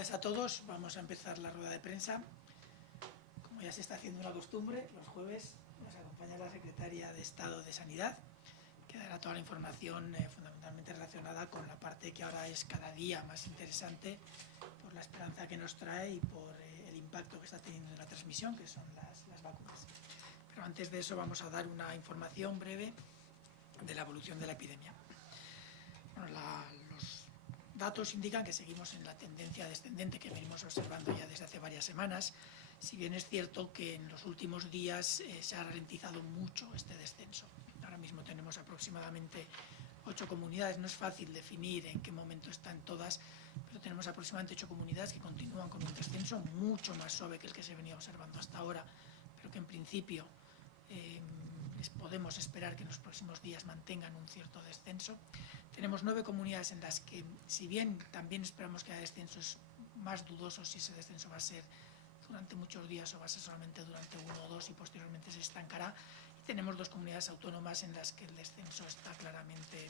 tardes a todos. Vamos a empezar la rueda de prensa. Como ya se está haciendo una costumbre, los jueves nos acompaña la Secretaria de Estado de Sanidad, que dará toda la información fundamentalmente relacionada con la parte que ahora es cada día más interesante por la esperanza que nos trae y por el impacto que está teniendo en la transmisión, que son las vacunas. Pero antes de eso vamos a dar una información breve de la evolución de la epidemia. Bueno, los datos indican que seguimos en la tendencia descendente que venimos observando ya desde hace varias semanas, si bien es cierto que en los últimos días se ha ralentizado mucho este descenso. Ahora mismo tenemos aproximadamente 8 comunidades, no es fácil definir en qué momento están todas, pero tenemos aproximadamente 8 comunidades que continúan con un descenso mucho más suave que el que se venía observando hasta ahora, pero que en principio podemos esperar que en los próximos días mantengan un cierto descenso. Tenemos 9 comunidades en las que, si bien también esperamos que haya descensos más dudosos, si ese descenso va a ser durante muchos días o va a ser solamente durante 1 o 2 y posteriormente se estancará. Y tenemos 2 comunidades autónomas en las que el descenso está claramente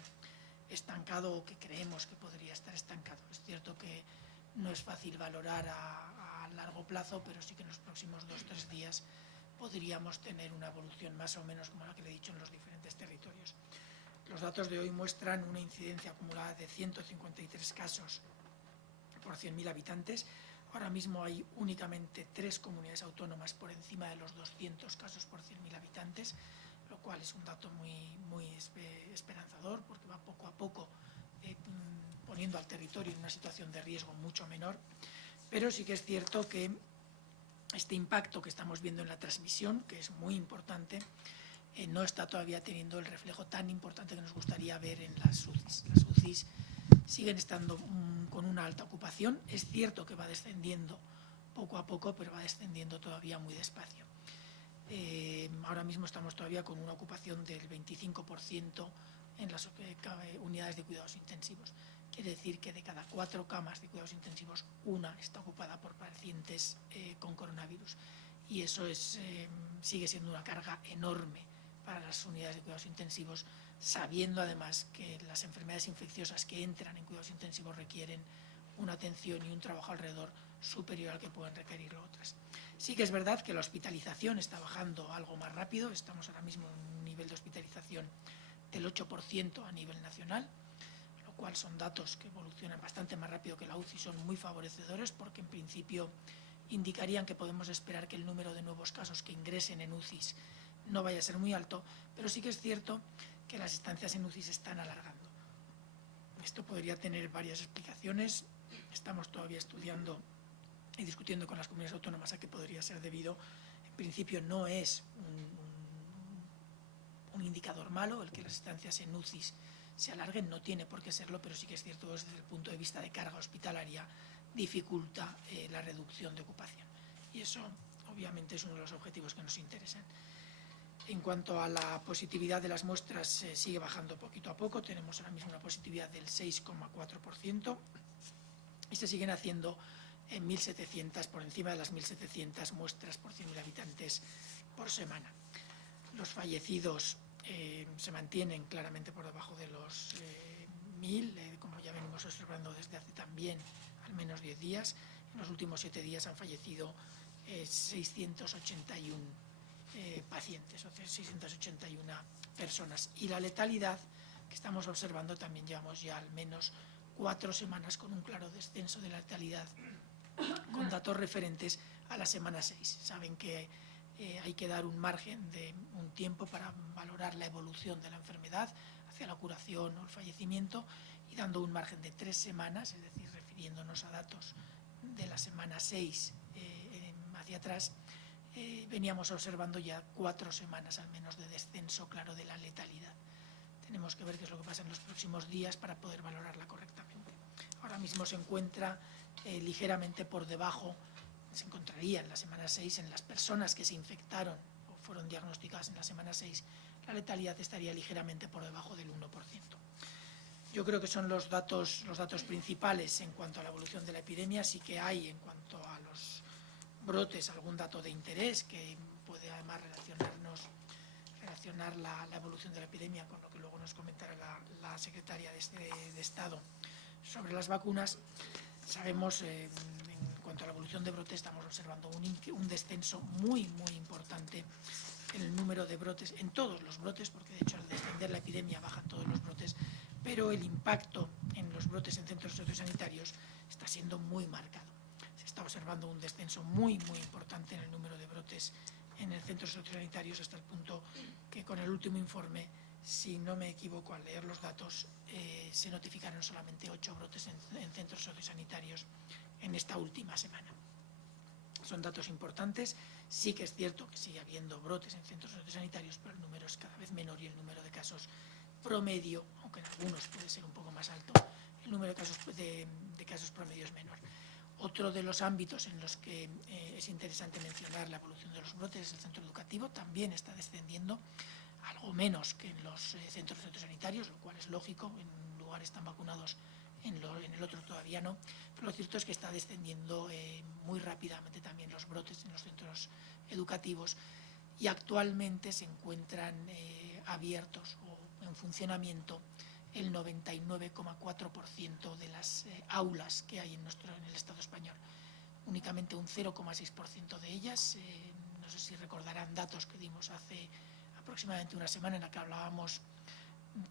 estancado o que creemos que podría estar estancado. Es cierto que no es fácil valorar a largo plazo, pero sí que en los próximos 2 o 3 días podríamos tener una evolución más o menos como la que le he dicho en los diferentes territorios. Los datos de hoy muestran una incidencia acumulada de 153 casos por 100.000 habitantes. Ahora mismo hay únicamente 3 comunidades autónomas por encima de los 200 casos por 100.000 habitantes, lo cual es un dato muy esperanzador porque va poco a poco poniendo al territorio en una situación de riesgo mucho menor. Pero sí que es cierto que este impacto que estamos viendo en la transmisión, que es muy importante, no está todavía teniendo el reflejo tan importante que nos gustaría ver en las UCIs. Las UCIs siguen estando con una alta ocupación. Es cierto que va descendiendo poco a poco, pero va descendiendo todavía muy despacio. Ahora mismo estamos todavía con una ocupación del 25% en las unidades de cuidados intensivos. Quiere decir que de cada 4 camas de cuidados intensivos, una está ocupada por pacientes con coronavirus. Y eso sigue siendo una carga enorme para las unidades de cuidados intensivos, sabiendo además que las enfermedades infecciosas que entran en cuidados intensivos requieren una atención y un trabajo alrededor superior al que pueden requerirlo otras. Sí que es verdad que la hospitalización está bajando algo más rápido. Estamos ahora mismo en un nivel de hospitalización del 8% a nivel nacional, lo cual son datos que evolucionan bastante más rápido que la UCI, son muy favorecedores porque en principio indicarían que podemos esperar que el número de nuevos casos que ingresen en UCIs no vaya a ser muy alto, pero sí que es cierto que las estancias en UCI se están alargando. Esto podría tener varias explicaciones. Estamos todavía estudiando y discutiendo con las comunidades autónomas a qué podría ser debido. En principio no es un indicador malo el que las estancias en UCIs se alarguen, no tiene por qué serlo, pero sí que es cierto que desde el punto de vista de carga hospitalaria dificulta la reducción de ocupación. Y eso obviamente es uno de los objetivos que nos interesan. En cuanto a la positividad de las muestras, sigue bajando poquito a poco. Tenemos ahora mismo una positividad del 6,4% y se siguen haciendo en 1.700, por encima de las 1.700 muestras por 100.000 habitantes por semana. Los fallecidos se mantienen claramente por debajo de los 1.000, como ya venimos observando desde hace también al menos 10 días. En los últimos 7 días han fallecido 681 pacientes, o sea, 681 personas. Y la letalidad que estamos observando también llevamos ya al menos 4 semanas con un claro descenso de la letalidad, con datos referentes a la semana 6. Saben que hay que dar un margen de un tiempo para valorar la evolución de la enfermedad hacia la curación o el fallecimiento, y dando un margen de 3 semanas, es decir, refiriéndonos a datos de la semana 6 hacia atrás, veníamos observando ya 4 semanas al menos de descenso claro de la letalidad. Tenemos que ver qué es lo que pasa en los próximos días para poder valorarla correctamente. Ahora mismo se encuentra ligeramente por debajo, se encontraría en la semana 6, en las personas que se infectaron o fueron diagnosticadas en la semana 6, la letalidad estaría ligeramente por debajo del 1%. Yo creo que son los datos principales en cuanto a la evolución de la epidemia. Sí que hay, en cuanto a los brotes, algún dato de interés que puede además relacionar la evolución de la epidemia con lo que luego nos comentará la secretaria de Estado sobre las vacunas. Sabemos, en cuanto a la evolución de brotes, estamos observando un descenso muy importante en el número de brotes, en todos los brotes, porque de hecho al descender la epidemia bajan todos los brotes, pero el impacto en los brotes en centros sociosanitarios está siendo muy marcado. Se está observando un descenso muy importante en el número de brotes en el centros sociosanitarios, hasta el punto que con el último informe, si no me equivoco al leer los datos, se notificaron solamente 8 brotes en centros sociosanitarios en esta última semana. Son datos importantes. Sí que es cierto que sigue habiendo brotes en centros sociosanitarios, pero el número es cada vez menor y el número de casos promedio, aunque en algunos puede ser un poco más alto, el número de casos promedio es menor. Otro de los ámbitos en los que es interesante mencionar la evolución de los brotes es el centro educativo. También está descendiendo, algo menos que en los centros sociosanitarios, lo cual es lógico. En un lugar están vacunados, en el otro todavía no, pero lo cierto es que está descendiendo muy rápidamente también los brotes en los centros educativos, y actualmente se encuentran abiertos o en funcionamiento el 99,4% de las aulas que hay en el Estado español. Únicamente un 0,6% de ellas, no sé si recordarán datos que dimos hace aproximadamente una semana, en la que hablábamos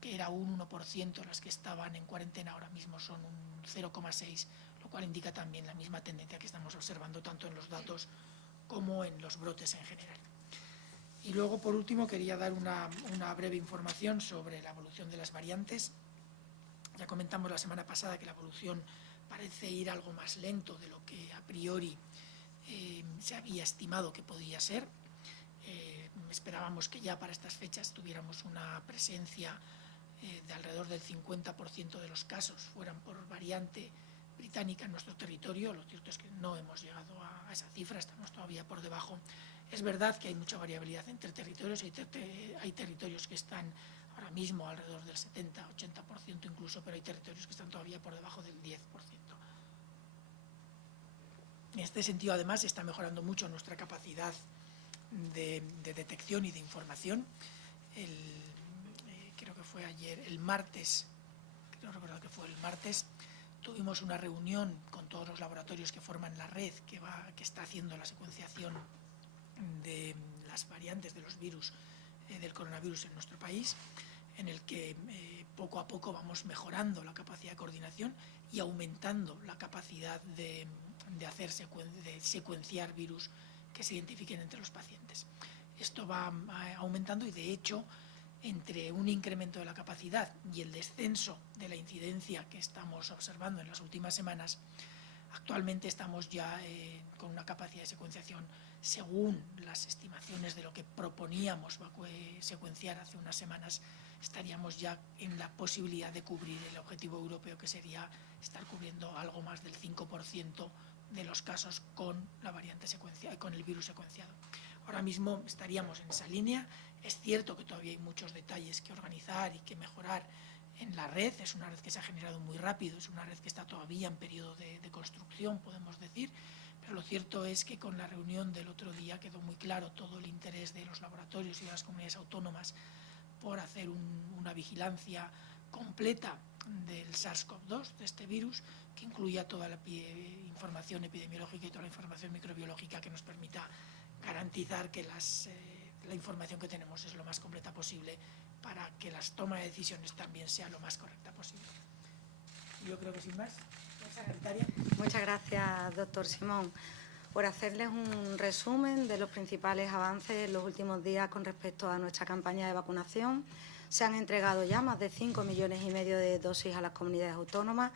que era un 1% las que estaban en cuarentena, ahora mismo son un 0,6%, lo cual indica también la misma tendencia que estamos observando tanto en los datos como en los brotes en general. Y luego, por último, quería dar una breve información sobre la evolución de las variantes. Ya comentamos la semana pasada que la evolución parece ir algo más lento de lo que a priori se había estimado que podía ser. Esperábamos que ya para estas fechas tuviéramos una presencia de alrededor del 50% de los casos fueran por variante británica en nuestro territorio. Lo cierto es que no hemos llegado a esa cifra, estamos todavía por debajo. Es verdad que hay mucha variabilidad entre territorios, hay territorios que están ahora mismo alrededor del 70-80% incluso, pero hay territorios que están todavía por debajo del 10%. En este sentido, además, está mejorando mucho nuestra capacidad de detección y de información. Creo que fue ayer, el martes, creo recordar que fue el martes, tuvimos una reunión con todos los laboratorios que forman la red que está haciendo la secuenciación de las variantes de los virus del coronavirus en nuestro país, en el que poco a poco vamos mejorando la capacidad de coordinación y aumentando la capacidad de secuenciar virus que se identifiquen entre los pacientes. Esto va aumentando y, de hecho, entre un incremento de la capacidad y el descenso de la incidencia que estamos observando en las últimas semanas, actualmente estamos ya con una capacidad de secuenciación, según las estimaciones de lo que proponíamos secuenciar hace unas semanas, estaríamos ya en la posibilidad de cubrir el objetivo europeo, que sería estar cubriendo algo más del 5% de los casos con la variante secuenciada, con el virus secuenciado. Ahora mismo estaríamos en esa línea. Es cierto que todavía hay muchos detalles que organizar y que mejorar en la red. Es una red que se ha generado muy rápido, es una red que está todavía en periodo de construcción, podemos decir, pero lo cierto es que con la reunión del otro día quedó muy claro todo el interés de los laboratorios y de las comunidades autónomas por hacer una vigilancia completa del SARS-CoV-2, de este virus, que incluya toda la información epidemiológica y toda la información microbiológica que nos permita garantizar que la información que tenemos es lo más completa posible para que la toma de decisiones también sea lo más correcta posible. Yo creo que sin más. Secretaria. Muchas gracias, doctor Simón. Por hacerles un resumen de los principales avances en los últimos días con respecto a nuestra campaña de vacunación, se han entregado ya más de 5,5 millones de dosis a las comunidades autónomas,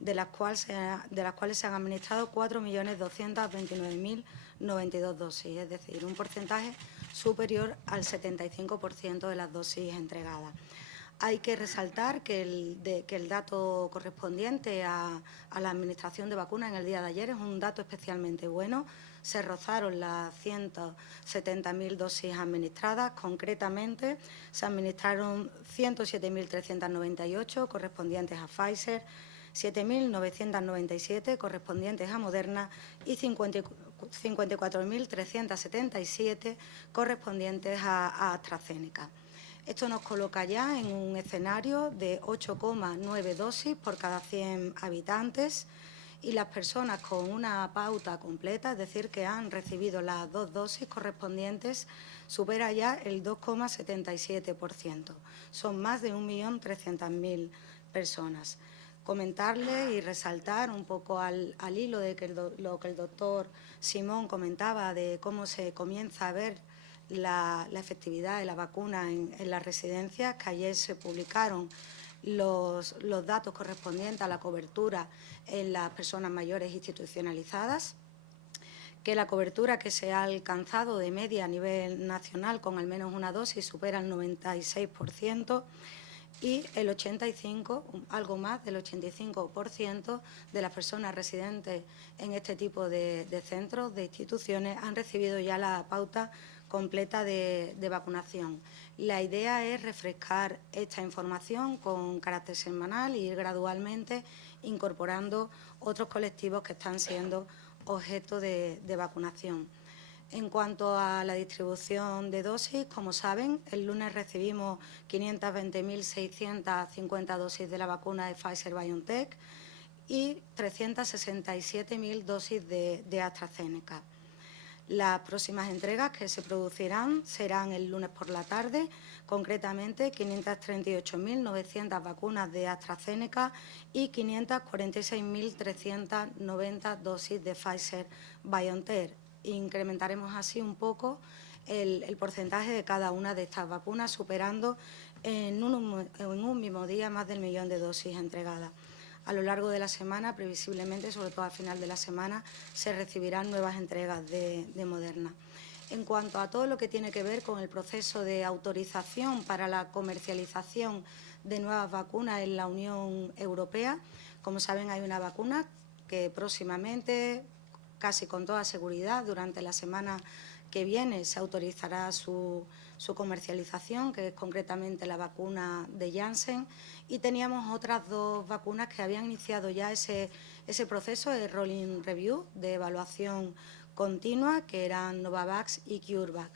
de las cuales se han administrado 4.229.092 dosis, es decir, un porcentaje superior al 75% de las dosis entregadas. Hay que resaltar que el dato correspondiente a la administración de vacunas en el día de ayer es un dato especialmente bueno. Se rozaron las 170.000 dosis administradas. Concretamente, se administraron 107.398 correspondientes a Pfizer, 7.997 correspondientes a Moderna y 54.377 correspondientes a AstraZeneca. Esto nos coloca ya en un escenario de 8,9 dosis por cada 100 habitantes y las personas con una pauta completa, es decir, que han recibido las 2 dosis correspondientes, supera ya el 2,77%. Son más de 1.300.000 personas. Comentarle y resaltar un poco al hilo de que lo que el doctor Simón comentaba de cómo se comienza a ver la efectividad de la vacuna en las residencias, que ayer se publicaron los datos correspondientes a la cobertura en las personas mayores institucionalizadas, que la cobertura que se ha alcanzado de media a nivel nacional con al menos una dosis supera el 96%, y el 85%, algo más del 85% de las personas residentes en este tipo de centros, de instituciones, han recibido ya la pauta completa de vacunación. La idea es refrescar esta información con carácter semanal e ir gradualmente incorporando otros colectivos que están siendo objeto de vacunación. En cuanto a la distribución de dosis, como saben, el lunes recibimos 520.650 dosis de la vacuna de Pfizer-BioNTech y 367.000 dosis de AstraZeneca. Las próximas entregas que se producirán serán el lunes por la tarde, concretamente 538.900 vacunas de AstraZeneca y 546.390 dosis de Pfizer-BioNTech. Incrementaremos así un poco el porcentaje de cada una de estas vacunas, superando en un mismo día más del 1.000.000 de dosis entregadas. A lo largo de la semana, previsiblemente, sobre todo al final de la semana, se recibirán nuevas entregas de Moderna. En cuanto a todo lo que tiene que ver con el proceso de autorización para la comercialización de nuevas vacunas en la Unión Europea, como saben, hay una vacuna que próximamente, casi con toda seguridad, durante la semana que viene se autorizará su comercialización, que es concretamente la vacuna de Janssen, y teníamos otras 2 vacunas que habían iniciado ya ese proceso de rolling review, de evaluación continua, que eran Novavax y CureVac.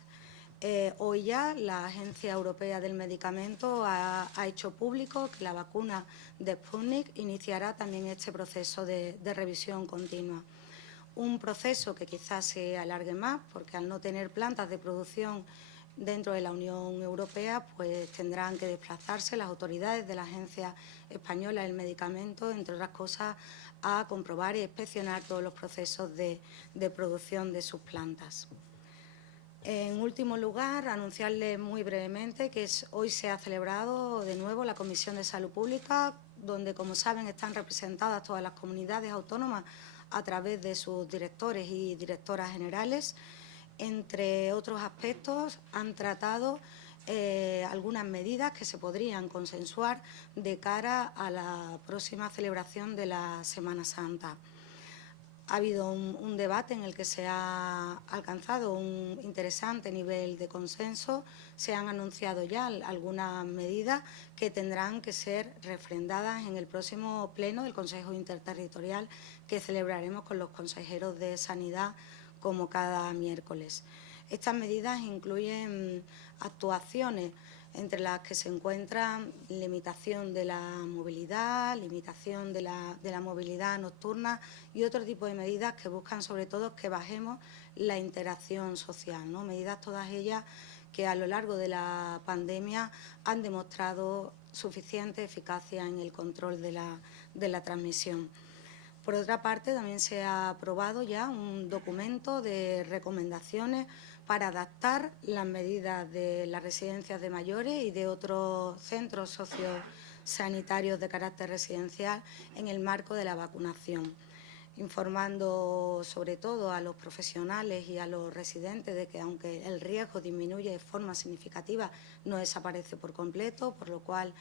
Hoy ya la Agencia Europea del Medicamento ha hecho público que la vacuna de Sputnik iniciará también este proceso de revisión continua. Un proceso que quizás se alargue más, porque al no tener plantas de producción dentro de la Unión Europea, pues tendrán que desplazarse las autoridades de la Agencia Española del Medicamento, entre otras cosas, a comprobar y inspeccionar todos los procesos de producción de sus plantas. En último lugar, anunciarles muy brevemente que hoy se ha celebrado de nuevo la Comisión de Salud Pública, donde, como saben, están representadas todas las comunidades autónomas a través de sus directores y directoras generales. Entre otros aspectos, han tratado algunas medidas que se podrían consensuar de cara a la próxima celebración de la Semana Santa. Ha habido un debate en el que se ha alcanzado un interesante nivel de consenso. Se han anunciado ya algunas medidas que tendrán que ser refrendadas en el próximo pleno del Consejo Interterritorial que celebraremos con los consejeros de Sanidad como cada miércoles. Estas medidas incluyen actuaciones entre las que se encuentran limitación de la movilidad, limitación de la movilidad nocturna y otro tipo de medidas que buscan sobre todo que bajemos la interacción social, ¿no? Medidas todas ellas que a lo largo de la pandemia han demostrado suficiente eficacia en el control de la transmisión. Por otra parte, también se ha aprobado ya un documento de recomendaciones para adaptar las medidas de las residencias de mayores y de otros centros sociosanitarios de carácter residencial en el marco de la vacunación, informando sobre todo a los profesionales y a los residentes de que aunque el riesgo disminuye de forma significativa, no desaparece por completo, por lo cual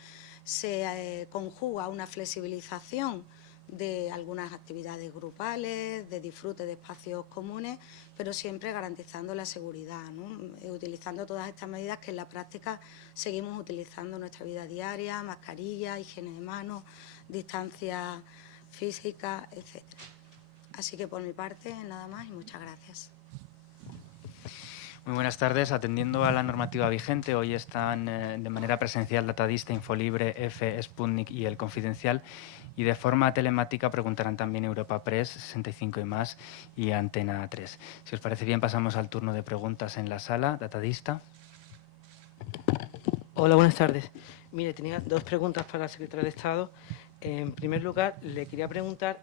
se conjuga una flexibilización de algunas actividades grupales, de disfrute de espacios comunes, pero siempre garantizando la seguridad, ¿no? Utilizando todas estas medidas que en la práctica seguimos utilizando en nuestra vida diaria: mascarilla, higiene de manos, distancia física, etcétera. Así que por mi parte nada más y muchas gracias. Muy buenas tardes. Atendiendo a la normativa vigente, hoy están de manera presencial Datadista, Infolibre, EFE, Sputnik y El Confidencial, y de forma telemática preguntarán también Europa Press, 65 y más, y Antena 3. Si os parece bien, pasamos al turno de preguntas en la sala. Datadista. Hola, buenas tardes. Mire, tenía dos preguntas para la secretaria de Estado. En primer lugar, le quería preguntar,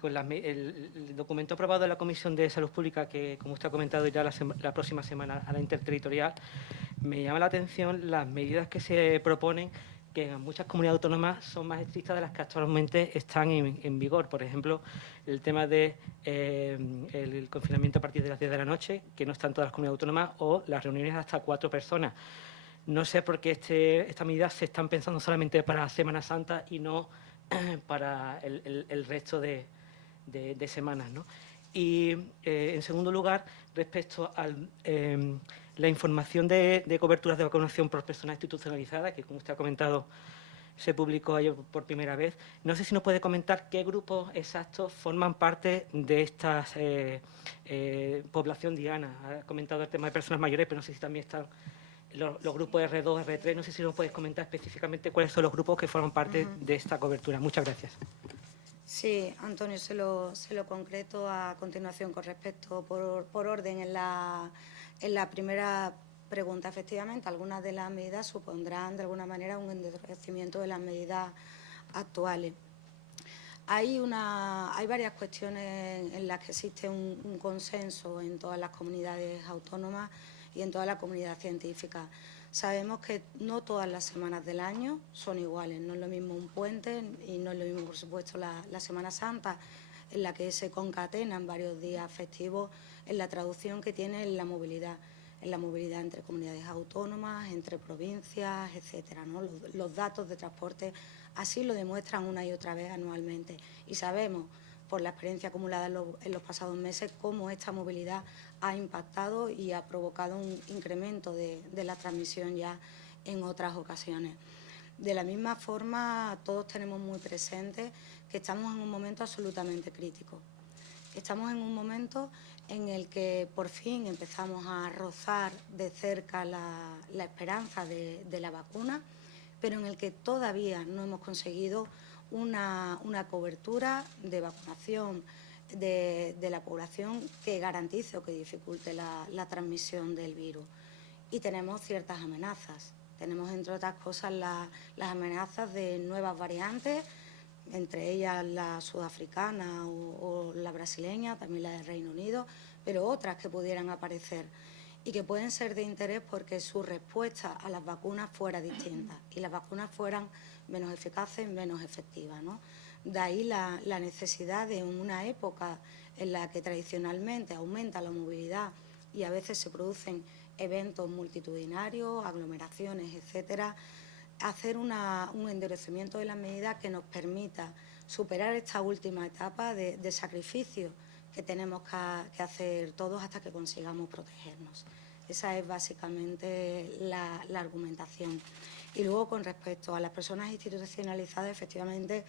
con el documento aprobado de la Comisión de Salud Pública, que, como usted ha comentado, irá la próxima semana a la interterritorial, me llama la atención las medidas que se proponen, que en muchas comunidades autónomas son más estrictas de las que actualmente están en vigor. Por ejemplo, el tema del el confinamiento a partir de las 10 de la noche, que no están todas las comunidades autónomas, o las reuniones de hasta 4 personas. No sé por qué estas medidas se están pensando solamente para Semana Santa y no para el resto de semanas, ¿no? Y, en segundo lugar, respecto a la información de coberturas de vacunación por personas institucionalizadas, que, como usted ha comentado, se publicó ayer por primera vez. No sé si nos puede comentar qué grupos exactos forman parte de esta población diana. Ha comentado el tema de personas mayores, pero no sé si también están los grupos R2, R3. No sé si nos puedes comentar específicamente cuáles son los grupos que forman parte de esta cobertura. Muchas gracias. Sí, Antonio, se lo concreto a continuación con respecto por orden en la primera pregunta. Efectivamente, algunas de las medidas supondrán de alguna manera un endurecimiento de las medidas actuales. Hay varias cuestiones en las que existe un consenso en todas las comunidades autónomas y en toda la comunidad científica. Sabemos que no todas las semanas del año son iguales. No es lo mismo un puente y no es lo mismo, por supuesto, la Semana Santa, en la que se concatenan varios días festivos, en la traducción que tiene en la movilidad entre comunidades autónomas, entre provincias, etcétera, ¿no? Los datos de transporte así lo demuestran una y otra vez anualmente. Y sabemos, por la experiencia acumulada en los pasados meses, cómo esta movilidad ha impactado y ha provocado un incremento de la transmisión ya en otras ocasiones. De la misma forma, todos tenemos muy presente que estamos en un momento absolutamente crítico. Estamos en un momento en el que por fin empezamos a rozar de cerca la esperanza de la vacuna, pero en el que todavía no hemos conseguido una cobertura de vacunación de la población que garantice o que dificulte la transmisión del virus. Y tenemos ciertas amenazas. Tenemos, entre otras cosas, las amenazas de nuevas variantes, entre ellas la sudafricana o la brasileña, también la del Reino Unido, pero otras que pudieran aparecer y que pueden ser de interés porque su respuesta a las vacunas fuera distinta y las vacunas fueran menos eficaces, menos efectivas, ¿no? De ahí la necesidad de una época en la que tradicionalmente aumenta la movilidad y a veces se producen eventos multitudinarios, aglomeraciones, etcétera, hacer un endurecimiento de las medidas que nos permita superar esta última etapa de sacrificio que tenemos que hacer todos hasta que consigamos protegernos. Esa es básicamente la argumentación. Y luego, con respecto a las personas institucionalizadas, efectivamente,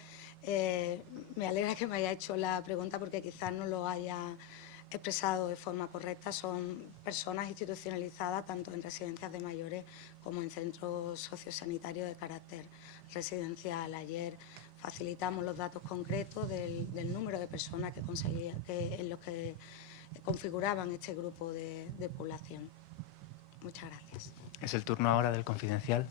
me alegra que me haya hecho la pregunta porque quizás no lo haya expresado de forma correcta. Son personas institucionalizadas tanto en residencias de mayores como en centros sociosanitarios de carácter residencial. Ayer facilitamos los datos concretos del número de personas en los que configuraban este grupo de población. Muchas gracias. Es el turno ahora del Confidencial.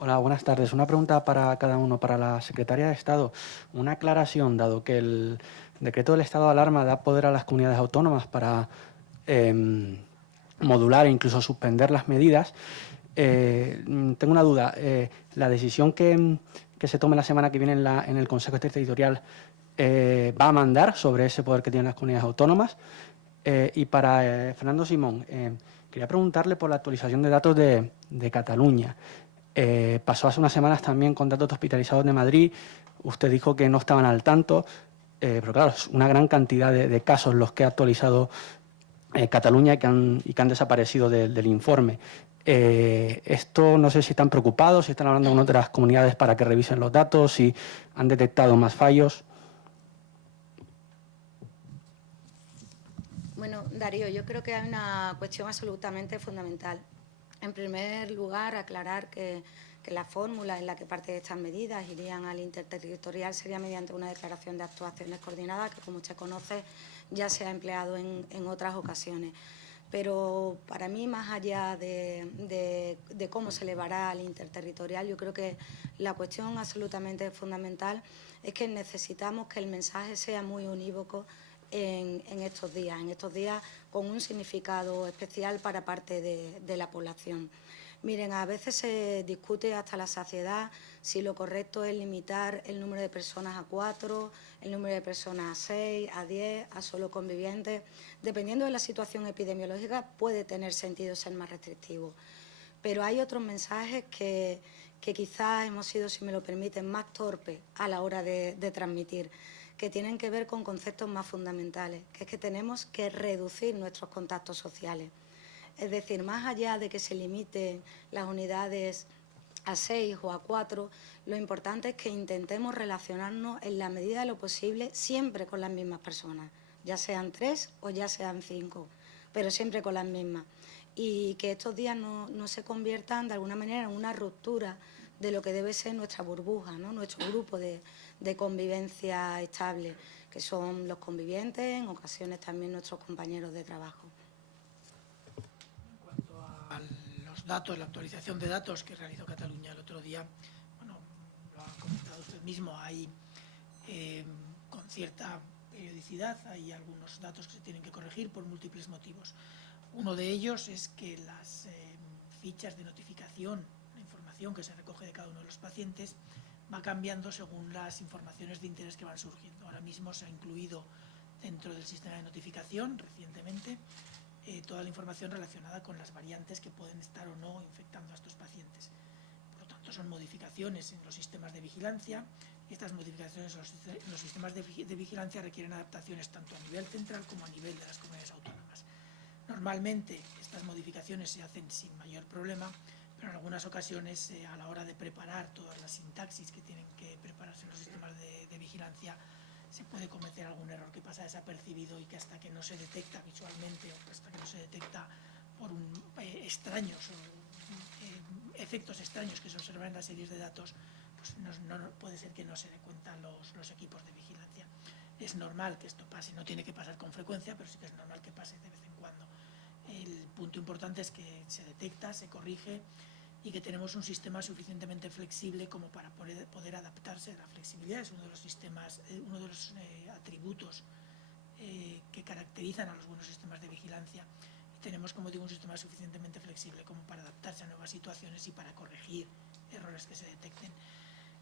Hola, buenas tardes. Una pregunta para cada uno. Para la Secretaría de Estado, una aclaración, dado que el decreto del estado de alarma da poder a las comunidades autónomas para modular e incluso suspender las medidas. Tengo una duda. La decisión que se tome la semana que viene en el Consejo Interterritorial va a mandar sobre ese poder que tienen las comunidades autónomas. Y para Fernando Simón, quería preguntarle por la actualización de datos de Cataluña. Pasó hace unas semanas también con datos hospitalizados de Madrid. Usted dijo que no estaban al tanto, pero claro, es una gran cantidad de casos los que ha actualizado Cataluña y que han desaparecido del informe. Esto no sé si están preocupados, si están hablando con otras comunidades para que revisen los datos, si han detectado más fallos. Bueno, Darío, yo creo que hay una cuestión absolutamente fundamental. En primer lugar, aclarar que la fórmula en la que parte de estas medidas irían al interterritorial sería mediante una declaración de actuaciones coordinadas que, como usted conoce, ya se ha empleado en otras ocasiones. Pero para mí, más allá de cómo se elevará al interterritorial, yo creo que la cuestión absolutamente fundamental es que necesitamos que el mensaje sea muy unívoco en estos días con un significado especial para parte de la población. Miren, a veces se discute hasta la saciedad si lo correcto es limitar el número de personas a 4, el número de personas a 6, a 10, a solo convivientes. Dependiendo de la situación epidemiológica, puede tener sentido ser más restrictivo. Pero hay otros mensajes que quizás hemos sido, si me lo permiten, más torpes a la hora de transmitir, que tienen que ver con conceptos más fundamentales, que es que tenemos que reducir nuestros contactos sociales. Es decir, más allá de que se limiten las unidades a 6 o a 4, lo importante es que intentemos relacionarnos en la medida de lo posible siempre con las mismas personas, ya sean 3 o ya sean 5, pero siempre con las mismas. Y que estos días no se conviertan de alguna manera en una ruptura de lo que debe ser nuestra burbuja, ¿no? Nuestro grupo de convivencia estable, que son los convivientes, en ocasiones también nuestros compañeros de trabajo. En cuanto a los datos, la actualización de datos que realizó Cataluña el otro día, bueno, lo ha comentado usted mismo, hay con cierta periodicidad, hay algunos datos que se tienen que corregir por múltiples motivos. Uno de ellos es que las fichas de notificación, la información que se recoge de cada uno de los pacientes, va cambiando según las informaciones de interés que van surgiendo. Ahora mismo se ha incluido dentro del sistema de notificación, recientemente, toda la información relacionada con las variantes que pueden estar o no infectando a estos pacientes. Por lo tanto, son modificaciones en los sistemas de vigilancia. Estas modificaciones en los sistemas de vigilancia requieren adaptaciones tanto a nivel central como a nivel de las comunidades autónomas. Normalmente, estas modificaciones se hacen sin mayor problema, pero en algunas ocasiones, a la hora de preparar todas las sintaxis que tienen que prepararse en los sistemas de vigilancia, se puede cometer algún error que pasa desapercibido y que hasta que no se detecta visualmente o hasta que no se detecta por efectos extraños que se observan en las series de datos, pues no puede ser que no se den cuenta los equipos de vigilancia. Es normal que esto pase, no tiene que pasar con frecuencia, pero sí que es normal que pase de vez en cuando. El punto importante es que se detecta, se corrige y que tenemos un sistema suficientemente flexible como para poder adaptarse. La flexibilidad es uno de los atributos que caracterizan a los buenos sistemas de vigilancia. Y tenemos, como digo, un sistema suficientemente flexible como para adaptarse a nuevas situaciones y para corregir errores que se detecten.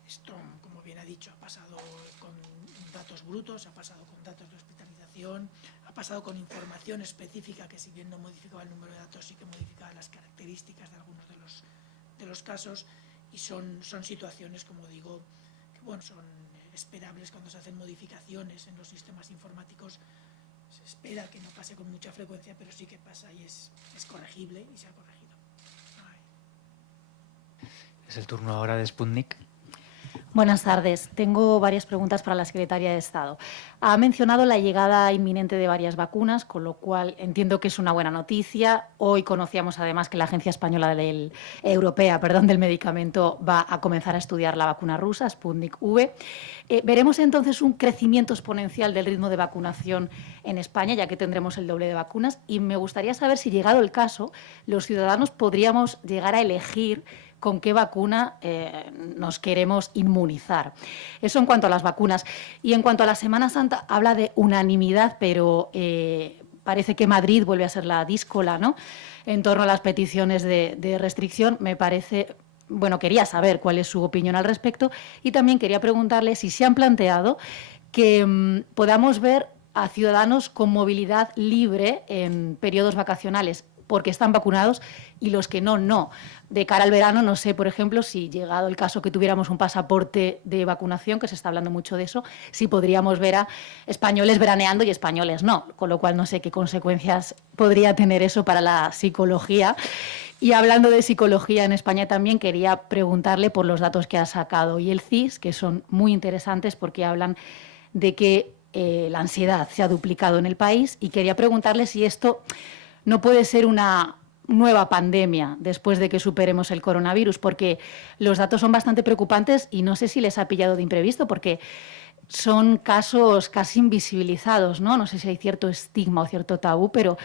Esto, como bien ha dicho, ha pasado con datos brutos, ha pasado con datos de hospitalización, ha pasado con información específica que, si bien no modificaba el número de datos, sí que modificaba las características de algunos de los casos, y son situaciones, como digo, que bueno, son esperables cuando se hacen modificaciones en los sistemas informáticos. Se espera que no pase con mucha frecuencia, pero sí que pasa y es corregible y se ha corregido. Es el turno ahora de Sputnik. Buenas tardes. Tengo varias preguntas para la Secretaria de Estado. Ha mencionado la llegada inminente de varias vacunas, con lo cual entiendo que es una buena noticia. Hoy conocíamos además que la Agencia Española Europea del Medicamento va a comenzar a estudiar la vacuna rusa, Sputnik V. ¿Veremos entonces un crecimiento exponencial del ritmo de vacunación en España, ya que tendremos el doble de vacunas? Y me gustaría saber si, llegado el caso, los ciudadanos podríamos llegar a elegir con qué vacuna nos queremos inmunizar. Eso en cuanto a las vacunas. Y en cuanto a la Semana Santa, habla de unanimidad, pero parece que Madrid vuelve a ser la díscola, ¿no?, en torno a las peticiones de restricción. Me parece... Bueno, quería saber cuál es su opinión al respecto, y también quería preguntarle si se han planteado que podamos ver a ciudadanos con movilidad libre en periodos vacacionales, porque están vacunados, y los que no. De cara al verano, no sé, por ejemplo, si llegado el caso que tuviéramos un pasaporte de vacunación, que se está hablando mucho de eso, si podríamos ver a españoles veraneando y españoles no, con lo cual no sé qué consecuencias podría tener eso para la psicología. Y hablando de psicología en España también, quería preguntarle por los datos que ha sacado hoy el CIS, que son muy interesantes porque hablan de que la ansiedad se ha duplicado en el país y quería preguntarle si esto no puede ser una nueva pandemia después de que superemos el coronavirus, porque los datos son bastante preocupantes y no sé si les ha pillado de imprevisto, porque son casos casi invisibilizados, ¿no? No sé si hay cierto estigma o cierto tabú, pero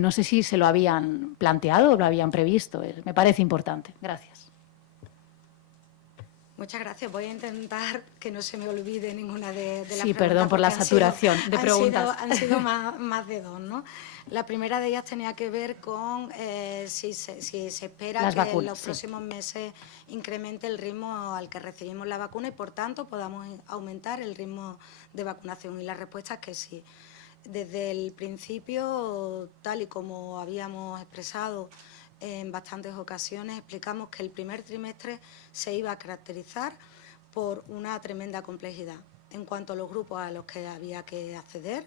no sé si se lo habían planteado o lo habían previsto. Me parece importante. Gracias. Muchas gracias. Voy a intentar que no se me olvide ninguna de las preguntas. Sí, perdón por la saturación de preguntas. Han sido más de dos, ¿no? La primera de ellas tenía que ver con si se espera las que vacunas, en los sí. próximos meses incremente el ritmo al que recibimos la vacuna y, por tanto, podamos aumentar el ritmo de vacunación. Y la respuesta es que sí. Desde el principio, tal y como habíamos expresado en bastantes ocasiones, explicamos que el primer trimestre se iba a caracterizar por una tremenda complejidad en cuanto a los grupos a los que había que acceder,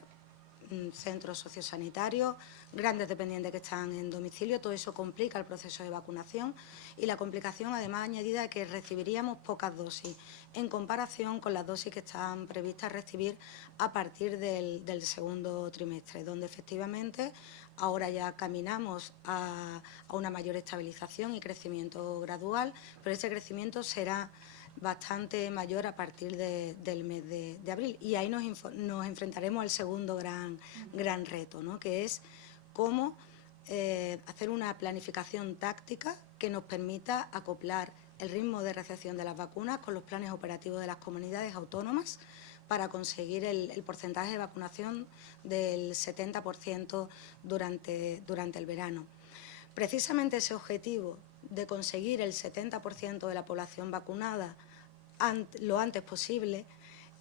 centros sociosanitarios, grandes dependientes que están en domicilio. Todo eso complica el proceso de vacunación y la complicación, además, añadida es que recibiríamos pocas dosis en comparación con las dosis que están previstas recibir a partir del segundo trimestre, donde efectivamente ahora ya caminamos a una mayor estabilización y crecimiento gradual, pero ese crecimiento será bastante mayor a partir del mes de abril. Y ahí nos enfrentaremos al segundo gran reto, ¿no? Que es cómo hacer una planificación táctica que nos permita acoplar el ritmo de recepción de las vacunas con los planes operativos de las comunidades autónomas para conseguir el porcentaje de vacunación del 70% durante el verano. Precisamente ese objetivo de conseguir el 70% de la población vacunada lo antes posible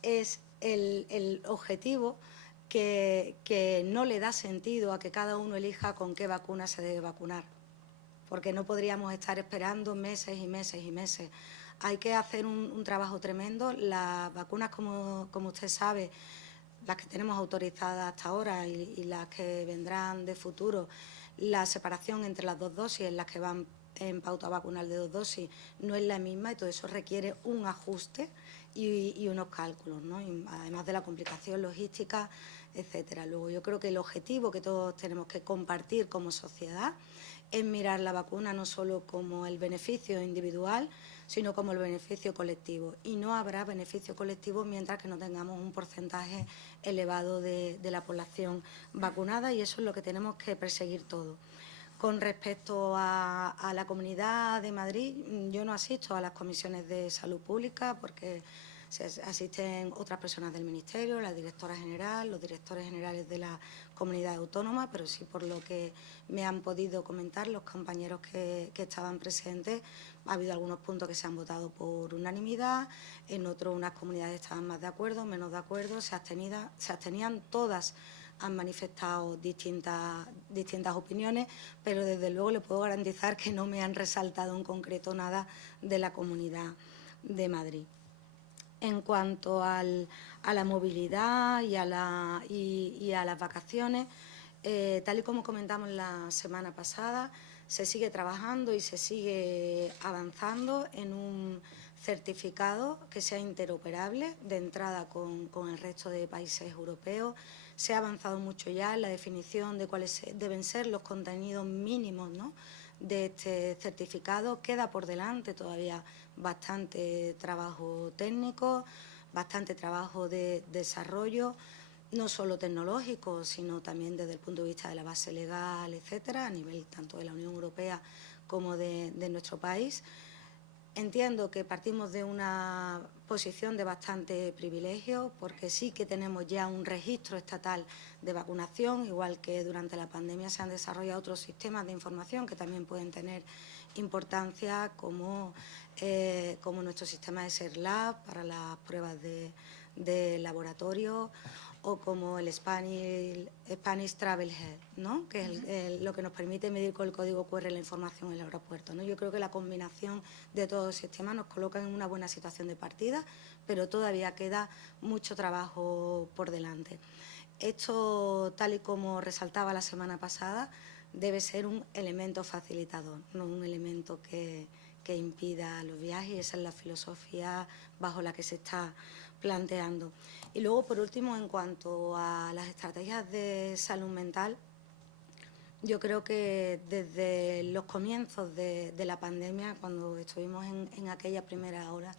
es el objetivo que no le da sentido a que cada uno elija con qué vacuna se debe vacunar, porque no podríamos estar esperando meses y meses y meses. Hay que hacer un trabajo tremendo. Las vacunas, como usted sabe, las que tenemos autorizadas hasta ahora y las que vendrán de futuro, la separación entre las dos dosis, en las que van en pauta vacunal de 2 dosis, no es la misma y todo eso requiere un ajuste y unos cálculos, ¿no? Y además de la complicación logística, etcétera. Luego, yo creo que el objetivo que todos tenemos que compartir como sociedad es mirar la vacuna no solo como el beneficio individual, sino como el beneficio colectivo. Y no habrá beneficio colectivo mientras que no tengamos un porcentaje elevado de la población vacunada, y eso es lo que tenemos que perseguir todos. Con respecto a la Comunidad de Madrid, yo no asisto a las comisiones de salud pública porque asisten otras personas del Ministerio, la directora general, los directores generales de la comunidad autónoma, pero sí, por lo que me han podido comentar los compañeros que estaban presentes, ha habido algunos puntos que se han votado por unanimidad, en otros unas comunidades estaban más de acuerdo, menos de acuerdo, se abstenían todas. Han manifestado distintas opiniones, pero desde luego le puedo garantizar que no me han resaltado en concreto nada de la Comunidad de Madrid. En cuanto a la movilidad y a las vacaciones, tal y como comentamos la semana pasada, se sigue trabajando y se sigue avanzando en un certificado que sea interoperable de entrada con el resto de países europeos. Se ha avanzado mucho ya en la definición de cuáles deben ser los contenidos mínimos, ¿no?, de este certificado. Queda por delante todavía bastante trabajo técnico, bastante trabajo de desarrollo, no solo tecnológico, sino también desde el punto de vista de la base legal, etcétera, a nivel tanto de la Unión Europea como de nuestro país. Entiendo que partimos de una posición de bastante privilegio, porque sí que tenemos ya un registro estatal de vacunación, igual que durante la pandemia se han desarrollado otros sistemas de información que también pueden tener importancia, como nuestro sistema de SERLAB para las pruebas de laboratorio, o como el Spanish Travel Health, ¿no?, que es lo que nos permite medir con el código QR la información en el aeropuerto, ¿no? Yo creo que la combinación de todos los sistemas nos coloca en una buena situación de partida, pero todavía queda mucho trabajo por delante. Esto, tal y como resaltaba la semana pasada, debe ser un elemento facilitador, no un elemento que que impida los viajes, y esa es la filosofía bajo la que se está planteando. Y luego, por último, en cuanto a las estrategias de salud mental, yo creo que desde los comienzos de la pandemia, cuando estuvimos en aquella primera ola,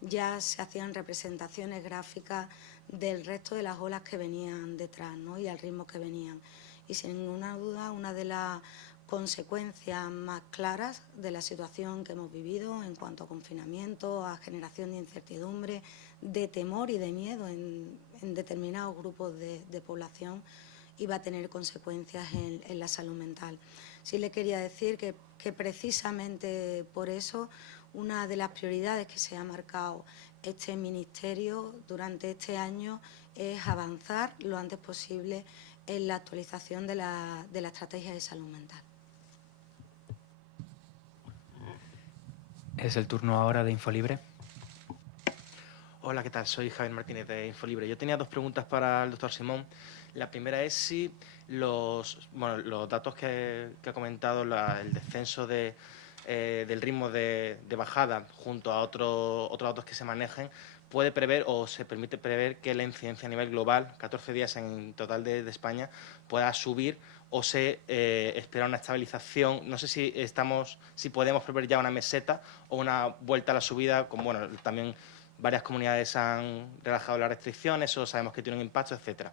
ya se hacían representaciones gráficas del resto de las olas que venían detrás, ¿no? Y al ritmo que venían. Y sin ninguna duda, una de las consecuencias más claras de la situación que hemos vivido en cuanto a confinamiento, a generación de incertidumbre, de temor y de miedo en determinados grupos de población, iba a tener consecuencias en la salud mental. Sí le quería decir que precisamente por eso una de las prioridades que se ha marcado este Ministerio durante este año es avanzar lo antes posible en la actualización de la estrategia de salud mental. Es el turno ahora de Infolibre. Hola, ¿qué tal? Soy Javier Martínez de Infolibre. Yo tenía dos preguntas para el doctor Simón. La primera es si los datos que ha comentado, el descenso del ritmo de bajada junto a otros datos que se manejen, puede prever o se permite prever que la incidencia a nivel global, 14 días en total de España, pueda subir o se espera una estabilización. No sé si podemos prever ya una meseta o una vuelta a la subida, como también varias comunidades han relajado las restricciones o sabemos que tiene un impacto, etcétera.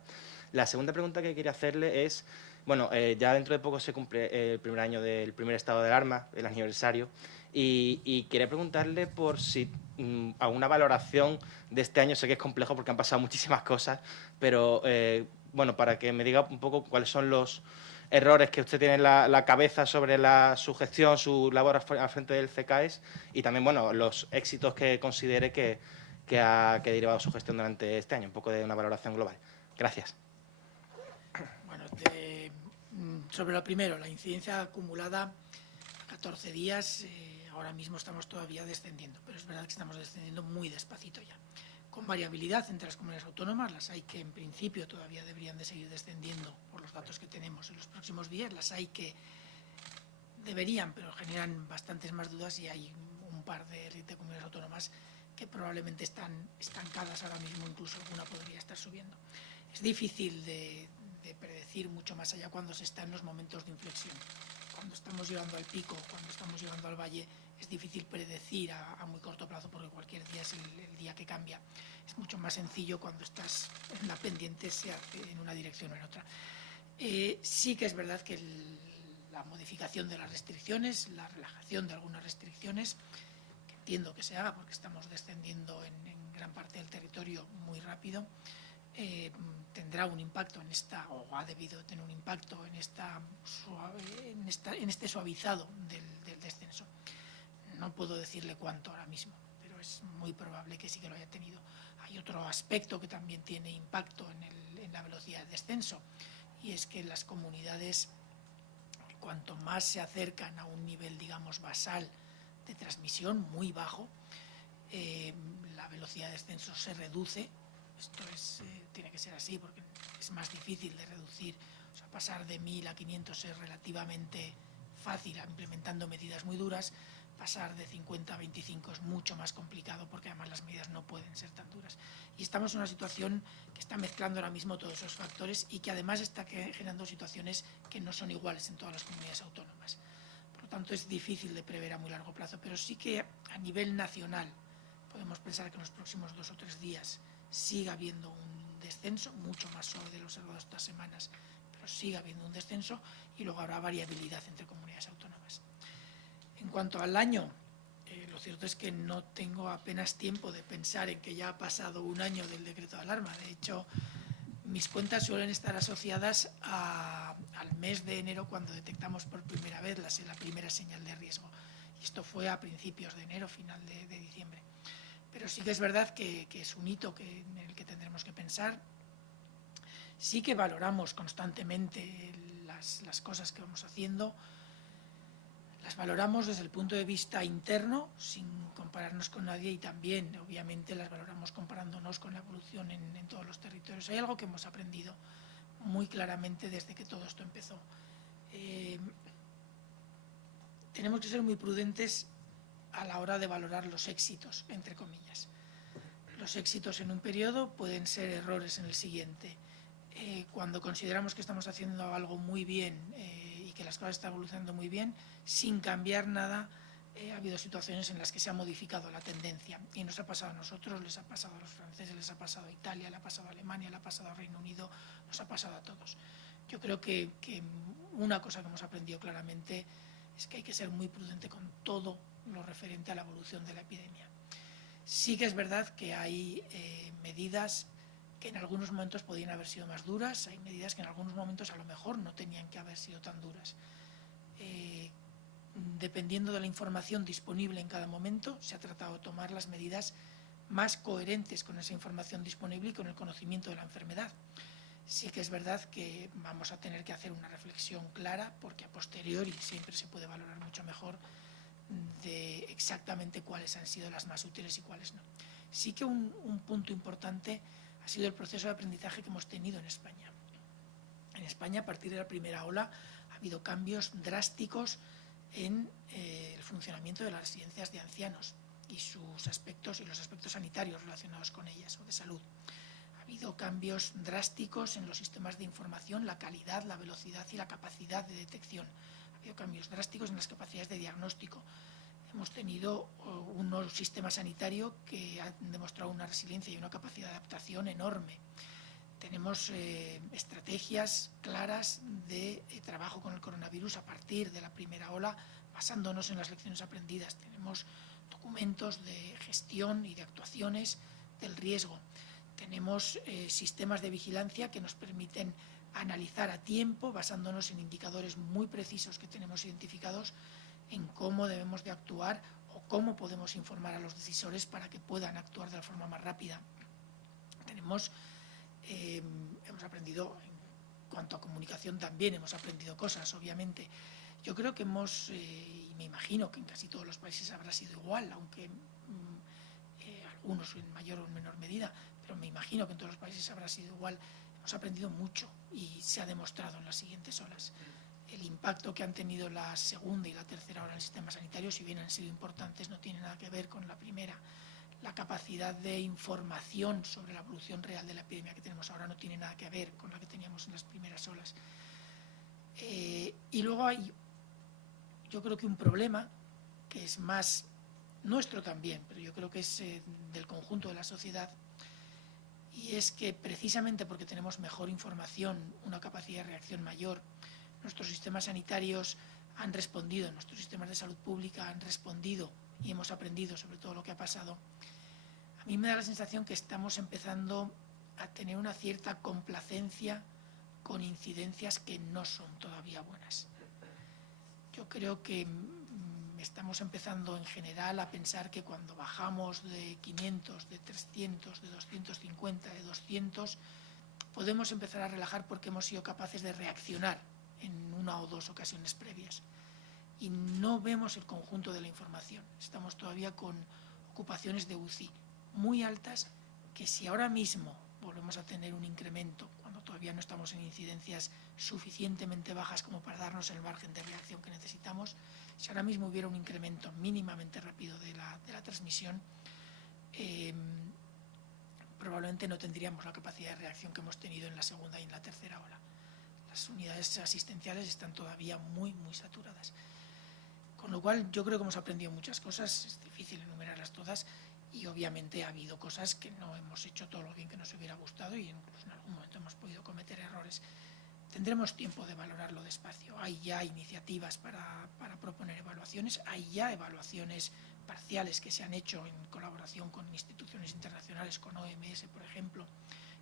La segunda pregunta que quería hacerle es, ya dentro de poco se cumple el primer año del primer estado de alarma, el aniversario, y quería preguntarle por si alguna valoración de este año. Sé que es complejo porque han pasado muchísimas cosas, pero para que me diga un poco cuáles son los errores que usted tiene en la cabeza sobre su gestión, su labor al frente del CECAES, y también los éxitos que considere que ha derivado su gestión durante este año, un poco de una valoración global. Gracias. Bueno, sobre lo primero, la incidencia acumulada 14 días, ahora mismo estamos todavía descendiendo, pero es verdad que estamos descendiendo muy despacito ya, con variabilidad entre las comunidades autónomas. Las hay que en principio todavía deberían de seguir descendiendo por los datos que tenemos en los próximos días, las hay que deberían, pero generan bastantes más dudas, y hay un par de comunidades autónomas que probablemente están estancadas ahora mismo, incluso alguna podría estar subiendo. Es difícil de predecir mucho más allá cuando se está en los momentos de inflexión. Cuando estamos llegando al pico, cuando estamos llegando al valle, es difícil predecir a muy corto plazo, porque cualquier día es el día que cambia. Es mucho más sencillo cuando estás en la pendiente, sea en una dirección o en otra. Sí que es verdad que la modificación de las restricciones, la relajación de algunas restricciones, que entiendo que se haga porque estamos descendiendo en gran parte del territorio muy rápido, tendrá un impacto o ha debido tener un impacto en este suavizado del descenso. No puedo decirle cuánto ahora mismo, pero es muy probable que sí que lo haya tenido. Hay otro aspecto que también tiene impacto en la velocidad de descenso, y es que las comunidades, cuanto más se acercan a un nivel, digamos, basal de transmisión muy bajo, la velocidad de descenso se reduce. Esto tiene que ser así porque es más difícil de reducir. O sea, pasar de 1000 a 500 es relativamente fácil implementando medidas muy duras. Pasar de 50 a 25 es mucho más complicado porque además las medidas no pueden ser tan duras. Y estamos en una situación que está mezclando ahora mismo todos esos factores y que además está generando situaciones que no son iguales en todas las comunidades autónomas. Por lo tanto, es difícil de prever a muy largo plazo, pero sí que a nivel nacional podemos pensar que en los próximos 2 o 3 días siga habiendo un descenso, mucho más suave de lo observado estas semanas, pero siga habiendo un descenso, y luego habrá variabilidad entre comunidades autónomas. En cuanto al año, lo cierto es que no tengo apenas tiempo de pensar en que ya ha pasado un año del decreto de alarma. De hecho, mis cuentas suelen estar asociadas al mes de enero, cuando detectamos por primera vez la primera señal de riesgo. Y esto fue a principios de enero, final de diciembre. Pero sí que es verdad que es un hito en el que tendremos que pensar. Sí que valoramos constantemente las cosas que vamos haciendo. Las valoramos desde el punto de vista interno, sin compararnos con nadie, y también, obviamente, las valoramos comparándonos con la evolución en todos los territorios. Hay algo que hemos aprendido muy claramente desde que todo esto empezó. Tenemos que ser muy prudentes a la hora de valorar los éxitos, entre comillas. Los éxitos en un periodo pueden ser errores en el siguiente. Cuando consideramos que estamos haciendo algo muy bien y que las cosas están evolucionando muy bien, sin cambiar nada, ha habido situaciones en las que se ha modificado la tendencia. Y nos ha pasado a nosotros, les ha pasado a los franceses, les ha pasado a Italia, le ha pasado a Alemania, le ha pasado a Reino Unido, nos ha pasado a todos. Yo creo que una cosa que hemos aprendido claramente es que hay que ser muy prudente con todo lo referente a la evolución de la epidemia. Sí que es verdad que hay medidas que en algunos momentos podían haber sido más duras, hay medidas que en algunos momentos a lo mejor no tenían que haber sido tan duras. Dependiendo de la información disponible en cada momento, se ha tratado de tomar las medidas más coherentes con esa información disponible y con el conocimiento de la enfermedad. Sí que es verdad que vamos a tener que hacer una reflexión clara, porque a posteriori siempre se puede valorar mucho mejor de exactamente cuáles han sido las más útiles y cuáles no. Sí que un punto importante ha sido el proceso de aprendizaje que hemos tenido en España. En España, a partir de la primera ola, ha habido cambios drásticos en el funcionamiento de las residencias de ancianos y sus aspectos y los aspectos sanitarios relacionados con ellas o de salud. Ha habido cambios drásticos en los sistemas de información, la calidad, la velocidad y la capacidad de detección. Ha habido cambios drásticos en las capacidades de diagnóstico. Hemos tenido un sistema sanitario que ha demostrado una resiliencia y una capacidad de adaptación enorme. Tenemos estrategias claras de trabajo con el coronavirus a partir de la primera ola, basándonos en las lecciones aprendidas. Tenemos documentos de gestión y de actuaciones del riesgo. Tenemos sistemas de vigilancia que nos permiten analizar a tiempo, basándonos en indicadores muy precisos que tenemos identificados, en cómo debemos de actuar o cómo podemos informar a los decisores para que puedan actuar de la forma más rápida. Hemos aprendido, en cuanto a comunicación también hemos aprendido cosas, obviamente. Yo creo que y me imagino que en casi todos los países habrá sido igual, aunque algunos en mayor o menor medida, pero me imagino que en todos los países habrá sido igual. Hemos aprendido mucho y se ha demostrado en las siguientes olas. El impacto que han tenido la segunda y la tercera ola en el sistema sanitario, si bien han sido importantes, no tiene nada que ver con la primera. La capacidad de información sobre la evolución real de la epidemia que tenemos ahora no tiene nada que ver con la que teníamos en las primeras olas. Y luego hay, yo creo que un problema que es más nuestro también, pero yo creo que es del conjunto de la sociedad, y es que precisamente porque tenemos mejor información, una capacidad de reacción mayor, nuestros sistemas sanitarios han respondido, nuestros sistemas de salud pública han respondido y hemos aprendido sobre todo lo que ha pasado. A mí me da la sensación que estamos empezando a tener una cierta complacencia con incidencias que no son todavía buenas. Yo creo que estamos empezando en general a pensar que cuando bajamos de 500, de 300, de 250, de 200, podemos empezar a relajar porque hemos sido capaces de reaccionar en una o dos ocasiones previas. Y no vemos el conjunto de la información. Estamos todavía con ocupaciones de UCI muy altas, que si ahora mismo volvemos a tener un incremento, cuando todavía no estamos en incidencias suficientemente bajas como para darnos el margen de reacción que necesitamos, si ahora mismo hubiera un incremento mínimamente rápido de la transmisión, probablemente no tendríamos la capacidad de reacción que hemos tenido en la segunda y en la tercera ola. Las unidades asistenciales están todavía muy, muy saturadas. Con lo cual, yo creo que hemos aprendido muchas cosas, es difícil enumerarlas todas, y obviamente ha habido cosas que no hemos hecho todo lo bien que nos hubiera gustado y incluso en algún momento hemos podido cometer errores. Tendremos tiempo de valorarlo despacio. Hay ya iniciativas para proponer evaluaciones, hay ya evaluaciones parciales que se han hecho en colaboración con instituciones internacionales, con OMS, por ejemplo,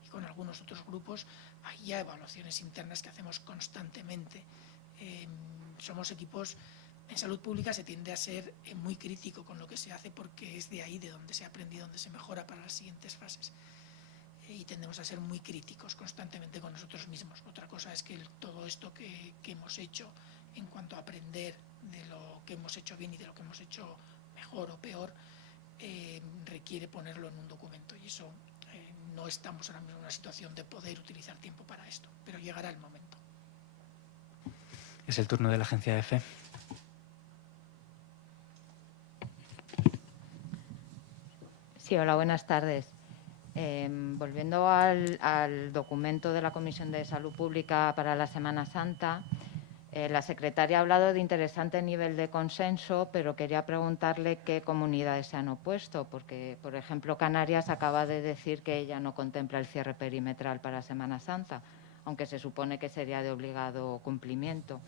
y con algunos otros grupos. Hay ya evaluaciones internas que hacemos constantemente. Somos equipos, en salud pública se tiende a ser muy crítico con lo que se hace porque es de ahí de donde se aprende y donde se mejora para las siguientes fases. Y tendemos a ser muy críticos constantemente con nosotros mismos. Otra cosa es que todo esto que hemos hecho en cuanto a aprender de lo que hemos hecho bien y de lo que hemos hecho mejor o peor, requiere ponerlo en un documento, y eso no estamos ahora mismo en una situación de poder utilizar tiempo para esto, pero llegará el momento. Es el turno de la Agencia EFE. Sí, hola, buenas tardes. Volviendo al documento de la Comisión de Salud Pública para la Semana Santa, la secretaria ha hablado de interesante nivel de consenso, pero quería preguntarle qué comunidades se han opuesto, porque, por ejemplo, Canarias acaba de decir que ella no contempla el cierre perimetral para Semana Santa, aunque se supone que sería de obligado cumplimiento.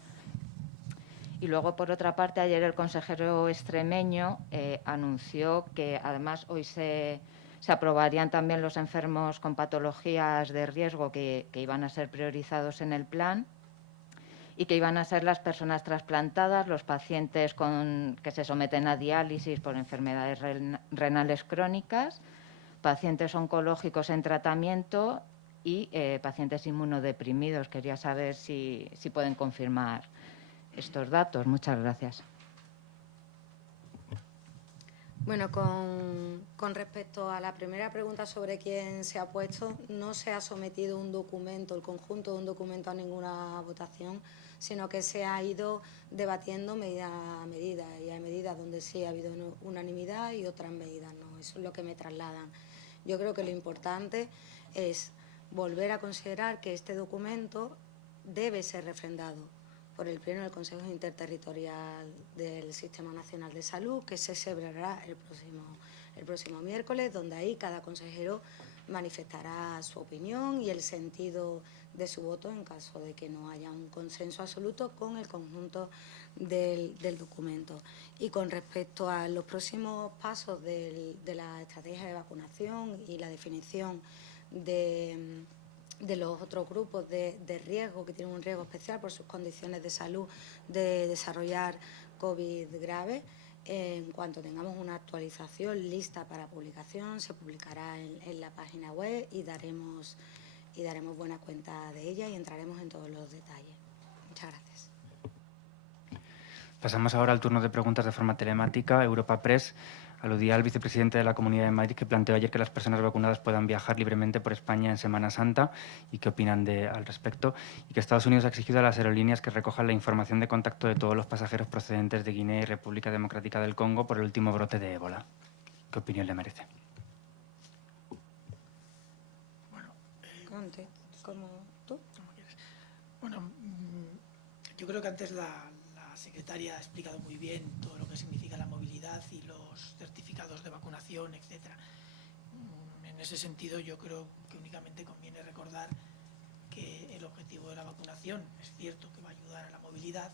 Y luego, por otra parte, ayer el consejero extremeño anunció que, además, hoy se aprobarían también los enfermos con patologías de riesgo que iban a ser priorizados en el plan y que iban a ser las personas trasplantadas, los pacientes que se someten a diálisis por enfermedades renales crónicas, pacientes oncológicos en tratamiento y pacientes inmunodeprimidos. Quería saber si pueden confirmar estos datos. Muchas gracias. Bueno, con respecto a la primera pregunta sobre quién se ha puesto, no se ha sometido un documento, el conjunto de un documento a ninguna votación, sino que se ha ido debatiendo medida a medida, y hay medidas donde sí ha habido unanimidad y otras medidas no. Eso es lo que me trasladan. Yo creo que lo importante es volver a considerar que este documento debe ser refrendado por el Pleno del Consejo Interterritorial del Sistema Nacional de Salud, que se celebrará el próximo miércoles, donde ahí cada consejero manifestará su opinión y el sentido de su voto en caso de que no haya un consenso absoluto con el conjunto del documento. Y con respecto a los próximos pasos de la estrategia de vacunación y la definición de los otros grupos de riesgo, que tienen un riesgo especial por sus condiciones de salud, de desarrollar COVID grave. En cuanto tengamos una actualización lista para publicación, se publicará en la página web y daremos buena cuenta de ella y entraremos en todos los detalles. Muchas gracias. Pasamos ahora al turno de preguntas de forma telemática. Europa Press aludía al vicepresidente de la Comunidad de Madrid, que planteó ayer que las personas vacunadas puedan viajar libremente por España en Semana Santa, y qué opinan al respecto, y que Estados Unidos ha exigido a las aerolíneas que recojan la información de contacto de todos los pasajeros procedentes de Guinea y República Democrática del Congo por el último brote de ébola. ¿Qué opinión le merece? Bueno, ¿Cómo tú? como quieras. Bueno, yo creo que antes la secretaria ha explicado muy bien todo lo que significa la movilidad y los certificados de vacunación, etcétera. En ese sentido, yo creo que únicamente conviene recordar que el objetivo de la vacunación es cierto que va a ayudar a la movilidad,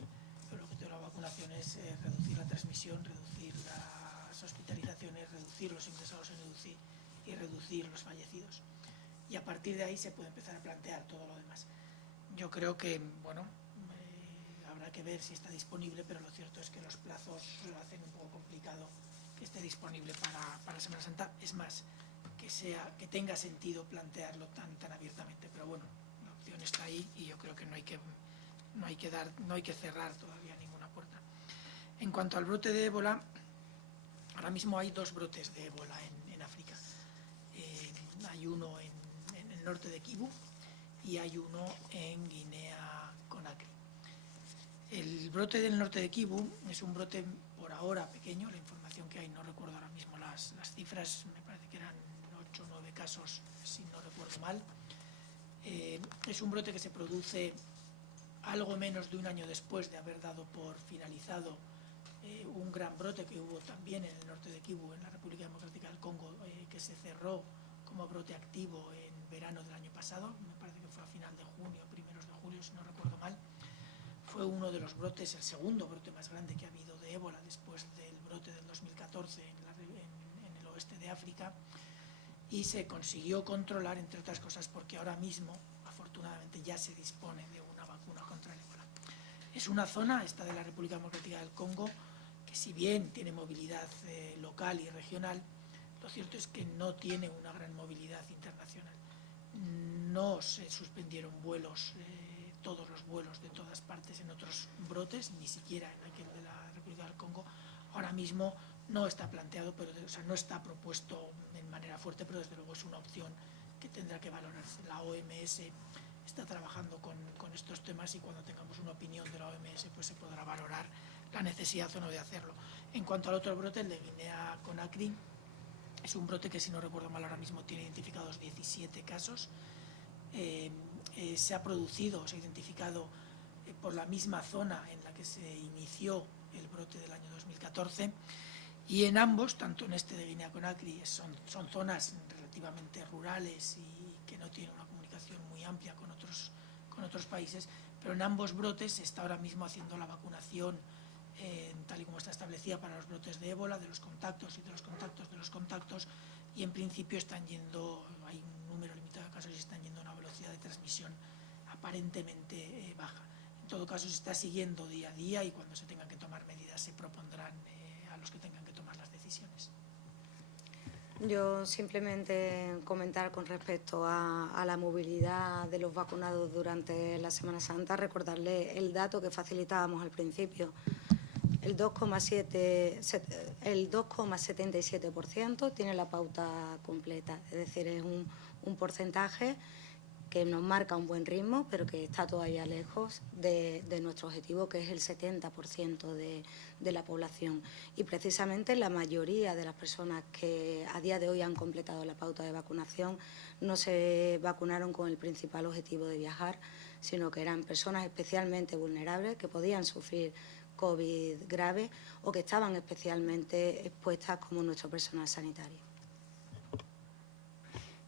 pero el objetivo de la vacunación es reducir la transmisión, reducir las hospitalizaciones, reducir los ingresados en UCI y reducir los fallecidos. Y a partir de ahí se puede empezar a plantear todo lo demás. Yo creo que, bueno, habrá que ver si está disponible, pero lo cierto es que los plazos lo hacen un poco complicado que esté disponible para Semana Santa. Es más, que tenga sentido plantearlo tan abiertamente, pero bueno, la opción está ahí y yo creo que no hay que cerrar todavía ninguna puerta. En cuanto al brote de ébola, ahora mismo hay 2 brotes de ébola en África. Hay uno en el norte de Kivu y hay uno en Guinea-Conakry. El brote del norte de Kivu es un brote por ahora pequeño, la información que hay, no recuerdo ahora mismo las cifras, me parece que eran 8 o 9 casos, si no recuerdo mal. Es un brote que se produce algo menos de un año después de haber dado por finalizado un gran brote que hubo también en el norte de Kivu, en la República Democrática del Congo, que se cerró como brote activo en verano del año pasado, me parece que fue a final de junio, primeros de julio, si no recuerdo mal. Fue uno de los brotes, el segundo brote más grande que ha habido de ébola después del brote del 2014 en el oeste de África, y se consiguió controlar, entre otras cosas, porque ahora mismo, afortunadamente, ya se dispone de una vacuna contra el ébola. Es una zona, esta de la República Democrática del Congo, que si bien tiene movilidad local y regional, lo cierto es que no tiene una gran movilidad internacional. No se suspendieron vuelos, todos los vuelos de todas partes en otros brotes, ni siquiera en aquel de la República del Congo. Ahora mismo no está planteado, pero no está propuesto de manera fuerte, pero desde luego es una opción que tendrá que valorarse. La OMS está trabajando con estos temas y cuando tengamos una opinión de la OMS pues se podrá valorar la necesidad o no de hacerlo. En cuanto al otro brote, el de Guinea-Conakry, Es un brote que, si no recuerdo mal, ahora mismo tiene identificados 17 casos. Se ha producido, se ha identificado por la misma zona en la que se inició el brote del año 2014, y en ambos, tanto en este de Guinea-Conakry, son zonas relativamente rurales y que no tienen una comunicación muy amplia con otros países, pero en ambos brotes se está ahora mismo haciendo la vacunación tal y como está establecida para los brotes de ébola, de los contactos y de los contactos de los contactos, y en principio están yendo, hay un número limitado de casos y están yendo a una velocidad de transmisión aparentemente baja. En todo caso, se está siguiendo día a día y cuando se tengan que tomar medidas se propondrán a los que tengan que tomar las decisiones. Yo simplemente comentar con respecto a la movilidad de los vacunados durante la Semana Santa, recordarle el dato que facilitábamos al principio. El 2,77% tiene la pauta completa, es decir, es un porcentaje que nos marca un buen ritmo, pero que está todavía lejos de nuestro objetivo, que es el 70% de la población. Y precisamente la mayoría de las personas que a día de hoy han completado la pauta de vacunación no se vacunaron con el principal objetivo de viajar, sino que eran personas especialmente vulnerables que podían sufrir COVID grave o que estaban especialmente expuestas como nuestro personal sanitario.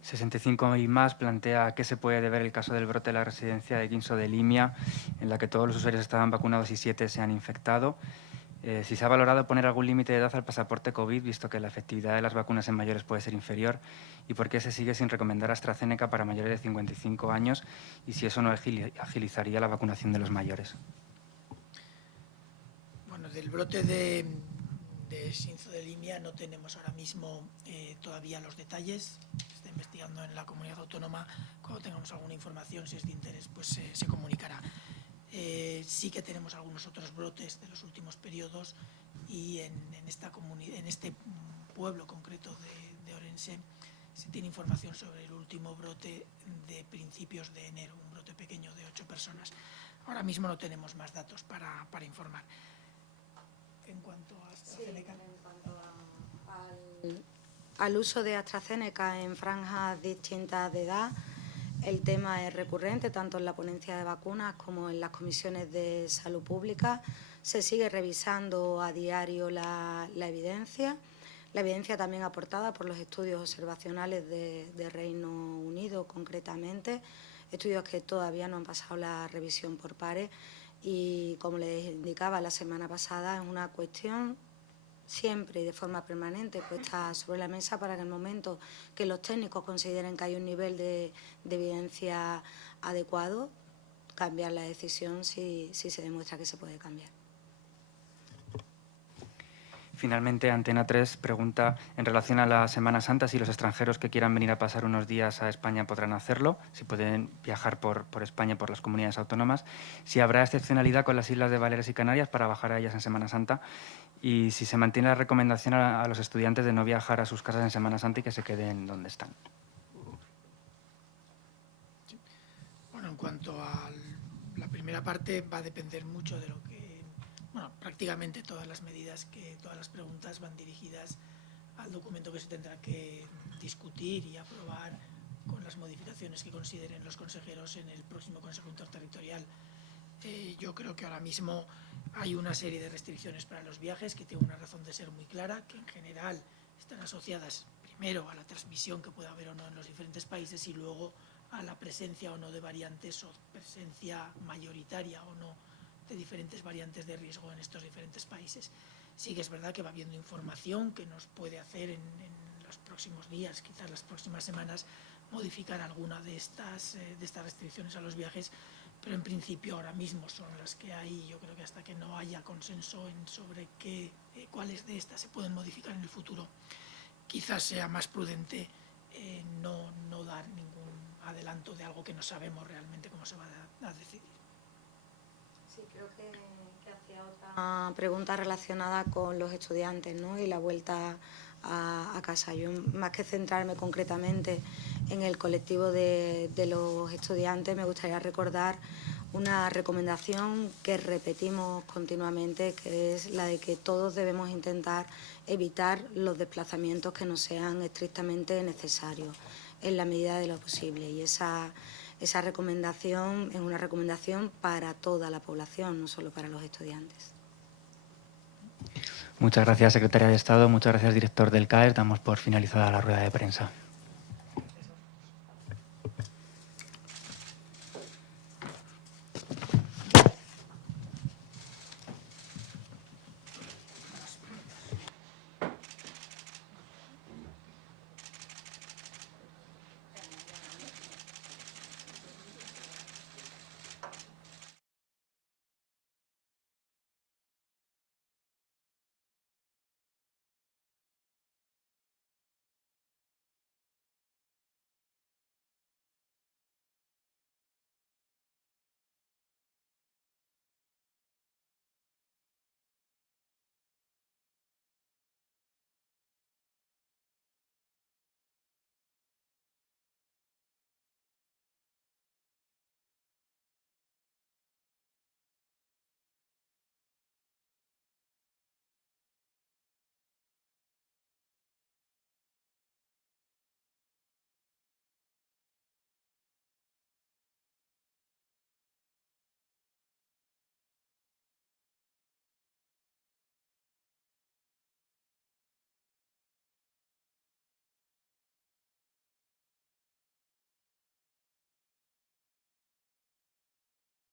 65 y más plantea a qué se puede deber el caso del brote de la residencia de Quinso de Limia, en la que todos los usuarios estaban vacunados y 7 se han infectado. Si se ha valorado poner algún límite de edad al pasaporte COVID, visto que la efectividad de las vacunas en mayores puede ser inferior, y por qué se sigue sin recomendar AstraZeneca para mayores de 55 años, y si eso no agilizaría la vacunación de los mayores. Bueno, del brote de Quinso de Limia no tenemos ahora mismo todavía los detalles. Se está investigando en la comunidad autónoma. Cuando tengamos alguna información, si es de interés, pues se comunicará. Sí que tenemos algunos otros brotes de los últimos periodos, y en este pueblo concreto de Orense se tiene información sobre el último brote de principios de enero, un brote pequeño de 8 personas. Ahora mismo no tenemos más datos para informar. En cuanto a AstraZeneca. Sí, en cuanto al uso de AstraZeneca en franjas distintas de edad, el tema es recurrente tanto en la ponencia de vacunas como en las comisiones de salud pública. Se sigue revisando a diario la evidencia también aportada por los estudios observacionales de Reino Unido, concretamente, estudios que todavía no han pasado la revisión por pares. Y, como les indicaba la semana pasada, es una cuestión siempre y de forma permanente puesta sobre la mesa para que en el momento que los técnicos consideren que hay un nivel de evidencia adecuado, cambiar la decisión si se demuestra que se puede cambiar. Finalmente, Antena 3 pregunta en relación a la Semana Santa si los extranjeros que quieran venir a pasar unos días a España podrán hacerlo, si pueden viajar por España, por las comunidades autónomas, si habrá excepcionalidad con las Islas de Baleares y Canarias para bajar a ellas en Semana Santa, y si se mantiene la recomendación a los estudiantes de no viajar a sus casas en Semana Santa y que se queden donde están. Bueno, en cuanto a la primera parte, va a depender mucho de lo que... Bueno, prácticamente todas las preguntas van dirigidas al documento que se tendrá que discutir y aprobar con las modificaciones que consideren los consejeros en el próximo Consejo Interterritorial. Yo creo que ahora mismo hay una serie de restricciones para los viajes que tienen una razón de ser muy clara, que en general están asociadas primero a la transmisión que pueda haber o no en los diferentes países y luego a la presencia o no de variantes o presencia mayoritaria o no de diferentes variantes de riesgo en estos diferentes países. Sí que es verdad que va habiendo información que nos puede hacer en los próximos días, quizás las próximas semanas, modificar alguna de estas restricciones a los viajes, pero en principio ahora mismo son las que hay. Yo creo que hasta que no haya consenso sobre cuáles de estas se pueden modificar en el futuro, quizás sea más prudente no dar ningún adelanto de algo que no sabemos realmente cómo se va a decidir. Sí, creo que hacía otra pregunta relacionada con los estudiantes, ¿no? Y la vuelta a casa. Yo, más que centrarme concretamente en el colectivo de los estudiantes, me gustaría recordar una recomendación que repetimos continuamente, que es la de que todos debemos intentar evitar los desplazamientos que no sean estrictamente necesarios en la medida de lo posible. Y esa recomendación es una recomendación para toda la población, no solo para los estudiantes. Muchas gracias, secretaria de Estado. Muchas gracias, director del CAES. Damos por finalizada la rueda de prensa.